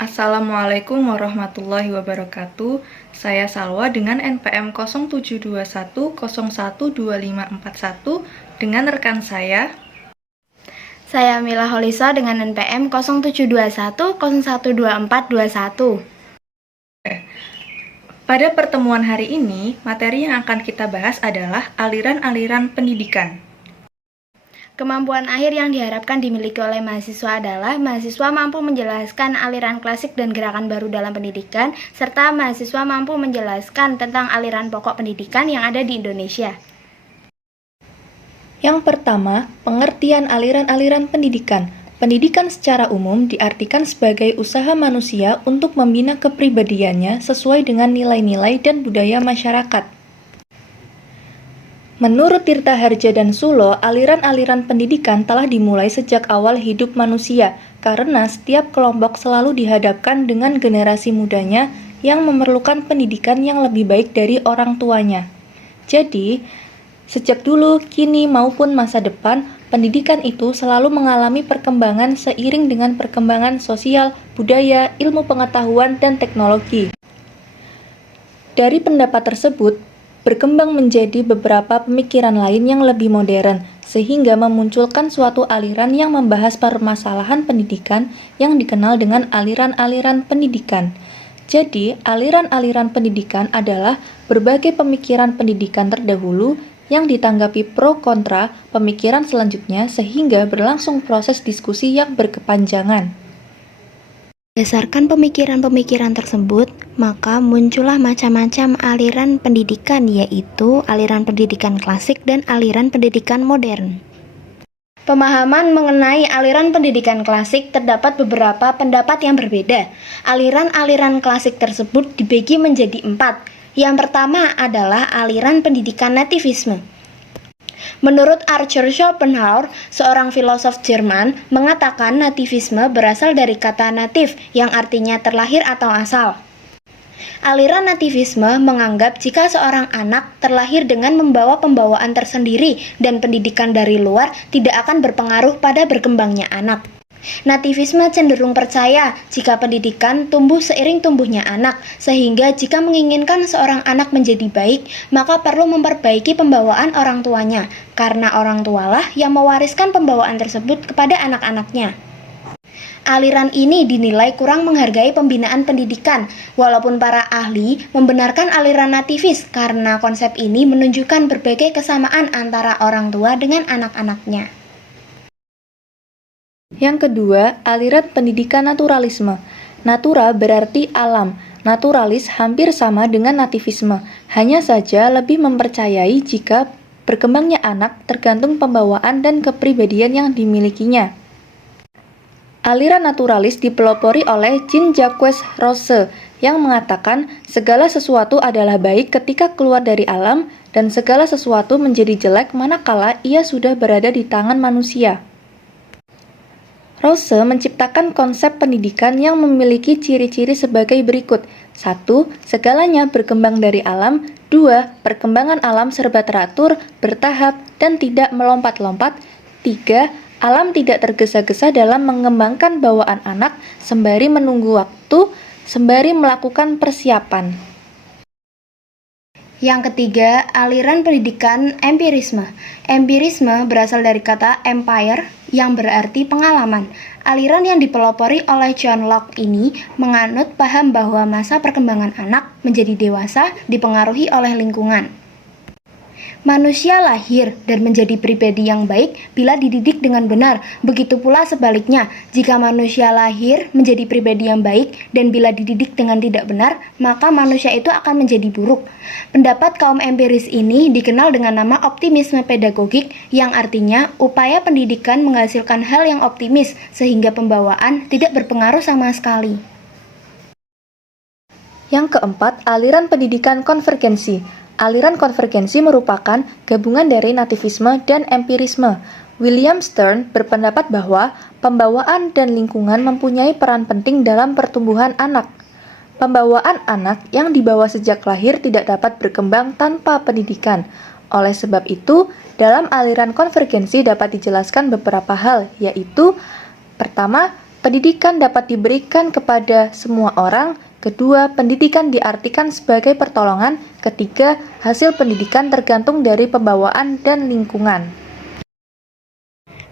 Assalamualaikum warahmatullahi wabarakatuh. Saya Salwa dengan NPM 0721012541 dengan rekan saya. Saya Mila Holisa dengan NPM 0721012421. Pada pertemuan hari ini, materi yang akan kita bahas adalah aliran-aliran pendidikan. Kemampuan akhir yang diharapkan dimiliki oleh mahasiswa adalah mahasiswa mampu menjelaskan aliran klasik dan gerakan baru dalam pendidikan, serta mahasiswa mampu menjelaskan tentang aliran pokok pendidikan yang ada di Indonesia. Yang pertama, pengertian aliran-aliran pendidikan. Pendidikan secara umum diartikan sebagai usaha manusia untuk membina kepribadiannya sesuai dengan nilai-nilai dan budaya masyarakat. Menurut Tirta Harja dan Sulo, aliran-aliran pendidikan telah dimulai sejak awal hidup manusia, karena setiap kelompok selalu dihadapkan dengan generasi mudanya yang memerlukan pendidikan yang lebih baik dari orang tuanya. Jadi, sejak dulu, kini maupun masa depan, pendidikan itu selalu mengalami perkembangan seiring dengan perkembangan sosial, budaya, ilmu pengetahuan, dan teknologi. Dari pendapat tersebut, berkembang menjadi beberapa pemikiran lain yang lebih modern, sehingga memunculkan suatu aliran yang membahas permasalahan pendidikan yang dikenal dengan aliran-aliran pendidikan. Jadi, aliran-aliran pendidikan adalah berbagai pemikiran pendidikan terdahulu yang ditanggapi pro kontra pemikiran selanjutnya sehingga berlangsung proses diskusi yang berkepanjangan. Berdasarkan pemikiran-pemikiran tersebut, maka muncullah macam-macam aliran pendidikan, yaitu aliran pendidikan klasik dan aliran pendidikan modern. Pemahaman mengenai aliran pendidikan klasik terdapat beberapa pendapat yang berbeda. Aliran-aliran klasik tersebut dibagi menjadi 4. Yang pertama adalah aliran pendidikan nativisme. Menurut Arthur Schopenhauer, seorang filosof Jerman, mengatakan nativisme berasal dari kata natif yang artinya terlahir atau asal. Aliran nativisme menganggap jika seorang anak terlahir dengan membawa pembawaan tersendiri dan pendidikan dari luar tidak akan berpengaruh pada berkembangnya anak. Nativisme cenderung percaya jika pendidikan tumbuh seiring tumbuhnya anak, sehingga jika menginginkan seorang anak menjadi baik, maka perlu memperbaiki pembawaan orang tuanya, karena orang tualah yang mewariskan pembawaan tersebut kepada anak-anaknya. Aliran ini dinilai kurang menghargai pembinaan pendidikan, walaupun para ahli membenarkan aliran nativis karena konsep ini menunjukkan berbagai kesamaan antara orang tua dengan anak-anaknya. Yang kedua, aliran pendidikan naturalisme. Natura berarti alam. Naturalis hampir sama dengan nativisme, hanya saja lebih mempercayai jika berkembangnya anak tergantung pembawaan dan kepribadian yang dimilikinya. Aliran naturalis dipelopori oleh Jean-Jacques Rousseau yang mengatakan segala sesuatu adalah baik ketika keluar dari alam dan segala sesuatu menjadi jelek manakala ia sudah berada di tangan manusia. Rousseau menciptakan konsep pendidikan yang memiliki ciri-ciri sebagai berikut. 1. Segalanya berkembang dari alam. 2. Perkembangan alam serba teratur, bertahap, dan tidak melompat-lompat. 3. Alam tidak tergesa-gesa dalam mengembangkan bawaan anak, sembari menunggu waktu, sembari melakukan persiapan. Yang ketiga, aliran pendidikan empirisme. Empirisme berasal dari kata empire yang berarti pengalaman. Aliran yang dipelopori oleh John Locke ini menganut paham bahwa masa perkembangan anak menjadi dewasa dipengaruhi oleh lingkungan. Manusia lahir dan menjadi pribadi yang baik bila dididik dengan benar. Begitu pula sebaliknya, jika manusia lahir menjadi pribadi yang baik dan bila dididik dengan tidak benar, maka manusia itu akan menjadi buruk. Pendapat kaum empiris ini dikenal dengan nama optimisme pedagogik, yang artinya upaya pendidikan menghasilkan hal yang optimis sehingga pembawaan tidak berpengaruh sama sekali. Yang keempat, aliran pendidikan konvergensi. Aliran konvergensi merupakan gabungan dari nativisme dan empirisme. William Stern berpendapat bahwa pembawaan dan lingkungan mempunyai peran penting dalam pertumbuhan anak. Pembawaan anak yang dibawa sejak lahir tidak dapat berkembang tanpa pendidikan. Oleh sebab itu, dalam aliran konvergensi dapat dijelaskan beberapa hal, yaitu Pertama, pendidikan dapat diberikan kepada semua orang. Kedua, pendidikan diartikan sebagai pertolongan. Ketiga, hasil pendidikan tergantung dari pembawaan dan lingkungan.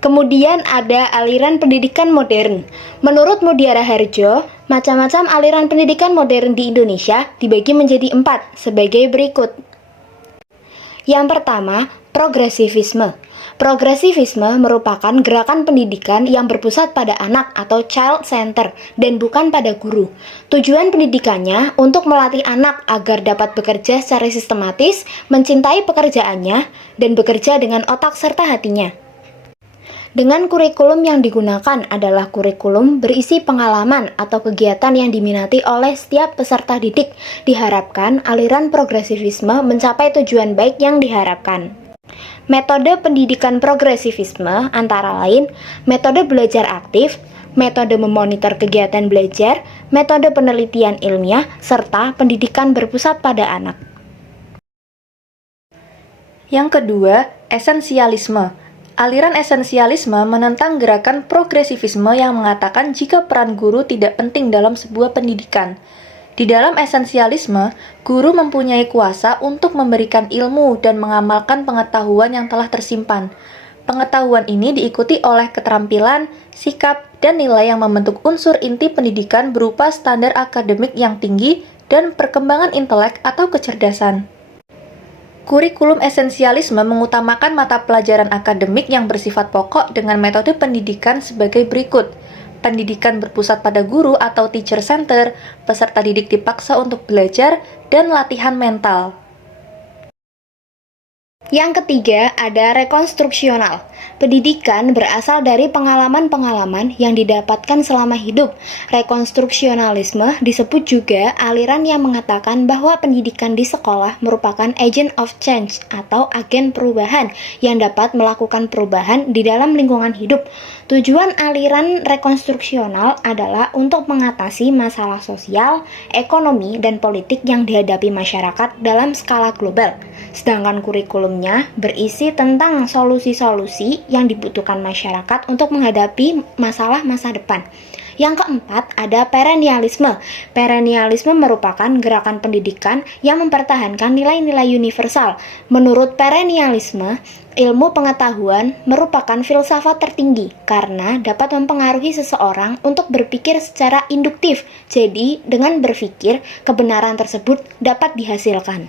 Kemudian ada aliran pendidikan modern. Menurut Mutiara Harjo, macam-macam aliran pendidikan modern di Indonesia dibagi menjadi 4 sebagai berikut. Yang pertama, progresivisme. Progresivisme merupakan gerakan pendidikan yang berpusat pada anak atau child center dan bukan pada guru. Tujuan pendidikannya untuk melatih anak agar dapat bekerja secara sistematis, mencintai pekerjaannya, dan bekerja dengan otak serta hatinya. Dengan kurikulum yang digunakan adalah kurikulum berisi pengalaman atau kegiatan yang diminati oleh setiap peserta didik. Diharapkan aliran progresivisme mencapai tujuan baik yang diharapkan. Metode pendidikan progresivisme antara lain metode belajar aktif, metode memonitor kegiatan belajar, metode penelitian ilmiah, serta pendidikan berpusat pada anak. Yang kedua, esensialisme. Aliran esensialisme menentang gerakan progresivisme yang mengatakan jika peran guru tidak penting dalam sebuah pendidikan. Di dalam esensialisme, guru mempunyai kuasa untuk memberikan ilmu dan mengamalkan pengetahuan yang telah tersimpan. Pengetahuan ini diikuti oleh keterampilan, sikap, dan nilai yang membentuk unsur inti pendidikan berupa standar akademik yang tinggi dan perkembangan intelek atau kecerdasan. Kurikulum esensialisme mengutamakan mata pelajaran akademik yang bersifat pokok dengan metode pendidikan sebagai berikut. Pendidikan berpusat pada guru atau teacher center, peserta didik dipaksa untuk belajar, dan latihan mental. Yang ketiga, ada rekonstruksional. Pendidikan berasal dari pengalaman-pengalaman yang didapatkan selama hidup. Rekonstruksionalisme disebut juga aliran yang mengatakan bahwa pendidikan di sekolah merupakan agent of change atau agen perubahan yang dapat melakukan perubahan di dalam lingkungan hidup. Tujuan aliran rekonstruksional adalah untuk mengatasi masalah sosial, ekonomi, dan politik yang dihadapi masyarakat dalam skala global. Sedangkan kurikulumnya berisi tentang solusi-solusi yang dibutuhkan masyarakat untuk menghadapi masalah masa depan. Yang keempat, ada perennialisme. Perennialisme merupakan gerakan pendidikan yang mempertahankan nilai-nilai universal. Menurut perennialisme, ilmu pengetahuan merupakan filsafat tertinggi karena dapat mempengaruhi seseorang untuk berpikir secara induktif. Jadi, dengan berpikir, kebenaran tersebut dapat dihasilkan.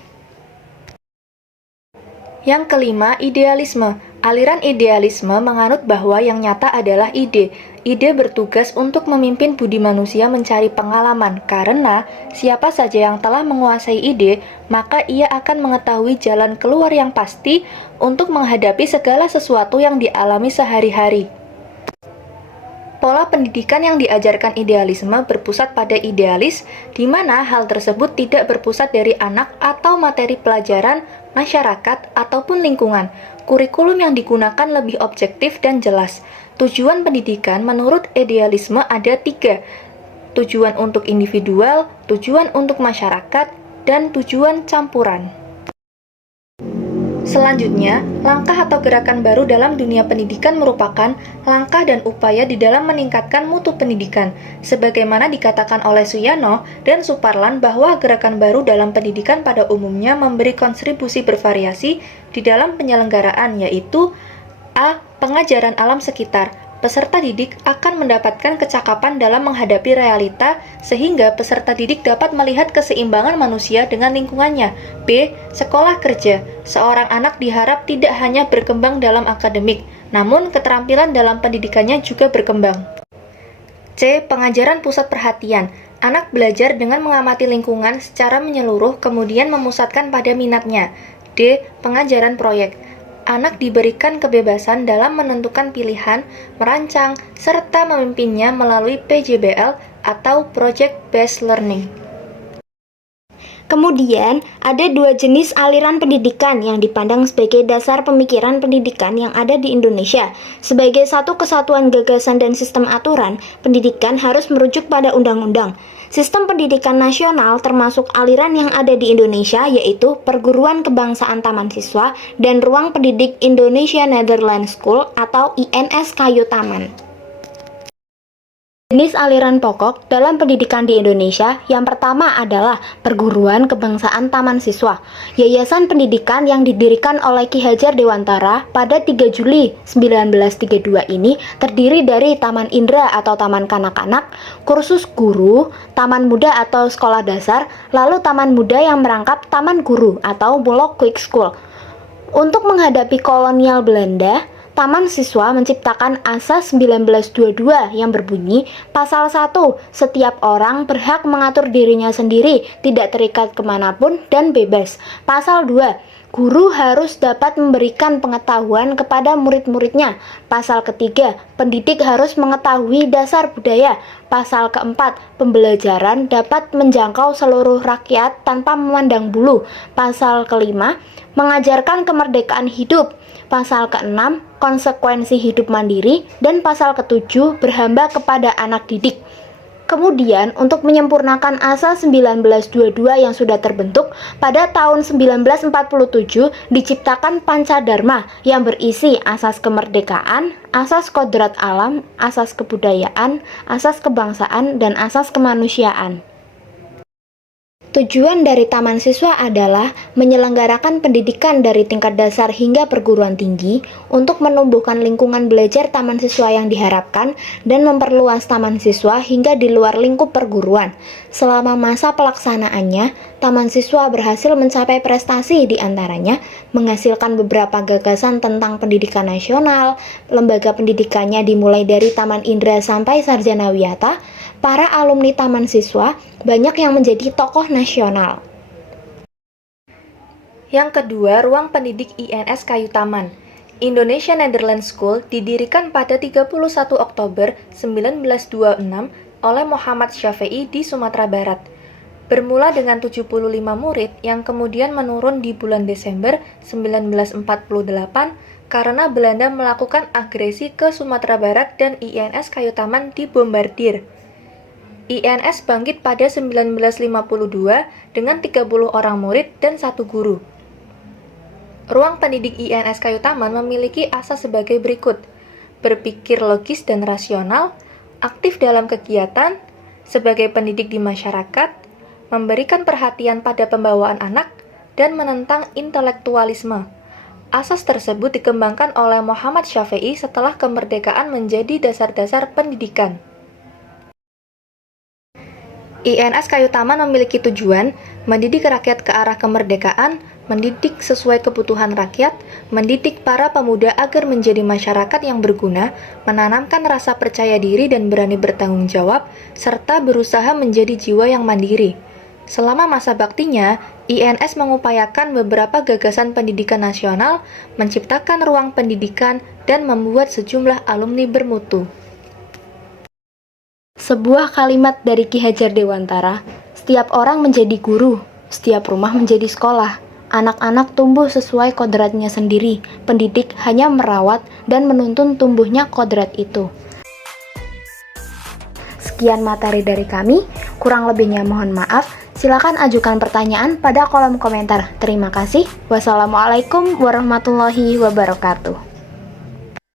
Yang kelima, idealisme. Aliran idealisme menganut bahwa yang nyata adalah ide. Ide bertugas untuk memimpin budi manusia mencari pengalaman, karena siapa saja yang telah menguasai ide, maka ia akan mengetahui jalan keluar yang pasti untuk menghadapi segala sesuatu yang dialami sehari-hari. Pola pendidikan yang diajarkan idealisme berpusat pada idealis, di mana hal tersebut tidak berpusat dari anak atau materi pelajaran, masyarakat, ataupun lingkungan. Kurikulum yang digunakan lebih objektif dan jelas. Tujuan pendidikan menurut idealisme ada 3. Tujuan untuk individual, tujuan untuk masyarakat, dan tujuan campuran. Selanjutnya, langkah atau gerakan baru dalam dunia pendidikan merupakan langkah dan upaya di dalam meningkatkan mutu pendidikan, sebagaimana dikatakan oleh Suyano dan Suparlan bahwa gerakan baru dalam pendidikan pada umumnya memberi kontribusi bervariasi di dalam penyelenggaraan, yaitu A. Pengajaran alam sekitar. Peserta didik akan mendapatkan kecakapan dalam menghadapi realita sehingga peserta didik dapat melihat keseimbangan manusia dengan lingkungannya. B. Sekolah kerja. Seorang anak diharap tidak hanya berkembang dalam akademik, namun keterampilan dalam pendidikannya juga berkembang. C. Pengajaran pusat perhatian. Anak belajar dengan mengamati lingkungan secara menyeluruh kemudian memusatkan pada minatnya. D. Pengajaran proyek. Anak diberikan kebebasan dalam menentukan pilihan, merancang, serta memimpinnya melalui PJBL atau Project Based Learning. Kemudian, ada 2 jenis aliran pendidikan yang dipandang sebagai dasar pemikiran pendidikan yang ada di Indonesia. Sebagai satu kesatuan gagasan dan sistem aturan, pendidikan harus merujuk pada undang-undang. Sistem pendidikan nasional termasuk aliran yang ada di Indonesia yaitu Perguruan Kebangsaan Taman Siswa dan Ruang Pendidik Indonesia Netherlands School atau INS Kayu Taman. Jenis aliran pokok dalam pendidikan di Indonesia yang pertama adalah Perguruan Kebangsaan Taman Siswa, yayasan pendidikan yang didirikan oleh Ki Hajar Dewantara pada 3 Juli 1932 ini terdiri dari Taman Indra atau Taman Kanak-kanak, kursus guru, Taman Muda atau sekolah dasar, lalu Taman Muda yang merangkap Taman Guru atau Bulog Quick School. Untuk menghadapi kolonial Belanda, Taman Siswa menciptakan Asas 1922 yang berbunyi, Pasal 1, setiap orang berhak mengatur dirinya sendiri, tidak terikat kemanapun, dan bebas. Pasal 2, guru harus dapat memberikan pengetahuan kepada murid-muridnya. Pasal ketiga, pendidik harus mengetahui dasar budaya. Pasal keempat, pembelajaran dapat menjangkau seluruh rakyat tanpa memandang bulu. Pasal kelima, mengajarkan kemerdekaan hidup. Pasal keenam, konsekuensi hidup mandiri, dan pasal ketujuh, berhamba kepada anak didik. Kemudian, untuk menyempurnakan Asas 1922 yang sudah terbentuk, pada tahun 1947 diciptakan Pancadharma yang berisi asas kemerdekaan, asas kodrat alam, asas kebudayaan, asas kebangsaan, dan asas kemanusiaan. Tujuan dari Taman Siswa adalah menyelenggarakan pendidikan dari tingkat dasar hingga perguruan tinggi untuk menumbuhkan lingkungan belajar taman siswa yang diharapkan dan memperluas taman siswa hingga di luar lingkup perguruan. Selama masa pelaksanaannya, Taman Siswa berhasil mencapai prestasi di antaranya menghasilkan beberapa gagasan tentang pendidikan nasional, lembaga pendidikannya dimulai dari Taman Indra sampai Sarjana Wiyata. Para alumni Taman Siswa banyak yang menjadi tokoh nasional. Yang kedua, Ruang Pendidik INS Kayu Taman. Indonesia Netherlands School didirikan pada 31 Oktober 1926 oleh Muhammad Syafi'i di Sumatera Barat. Bermula dengan 75 murid yang kemudian menurun di bulan Desember 1948 karena Belanda melakukan agresi ke Sumatera Barat dan INS Kayu Taman dibombardir. INS bangkit pada 1952 dengan 30 orang murid dan 1 guru. Ruang pendidik INS Kayu Taman memiliki asas sebagai berikut: berpikir logis dan rasional, aktif dalam kegiatan, sebagai pendidik di masyarakat, memberikan perhatian pada pembawaan anak, dan menentang intelektualisme. Asas tersebut dikembangkan oleh Muhammad Syafi'i setelah kemerdekaan menjadi dasar-dasar pendidikan. INS Kayu Taman memiliki tujuan mendidik rakyat ke arah kemerdekaan, mendidik sesuai kebutuhan rakyat, mendidik para pemuda agar menjadi masyarakat yang berguna, menanamkan rasa percaya diri dan berani bertanggung jawab, serta berusaha menjadi jiwa yang mandiri. Selama masa baktinya, INS mengupayakan beberapa gagasan pendidikan nasional, menciptakan ruang pendidikan, dan membuat sejumlah alumni bermutu. Sebuah kalimat dari Ki Hajar Dewantara, setiap orang menjadi guru, setiap rumah menjadi sekolah. Anak-anak tumbuh sesuai kodratnya sendiri, pendidik hanya merawat dan menuntun tumbuhnya kodrat itu. Sekian materi dari kami, kurang lebihnya mohon maaf. Silakan ajukan pertanyaan pada kolom komentar. Terima kasih. Wassalamualaikum warahmatullahi wabarakatuh.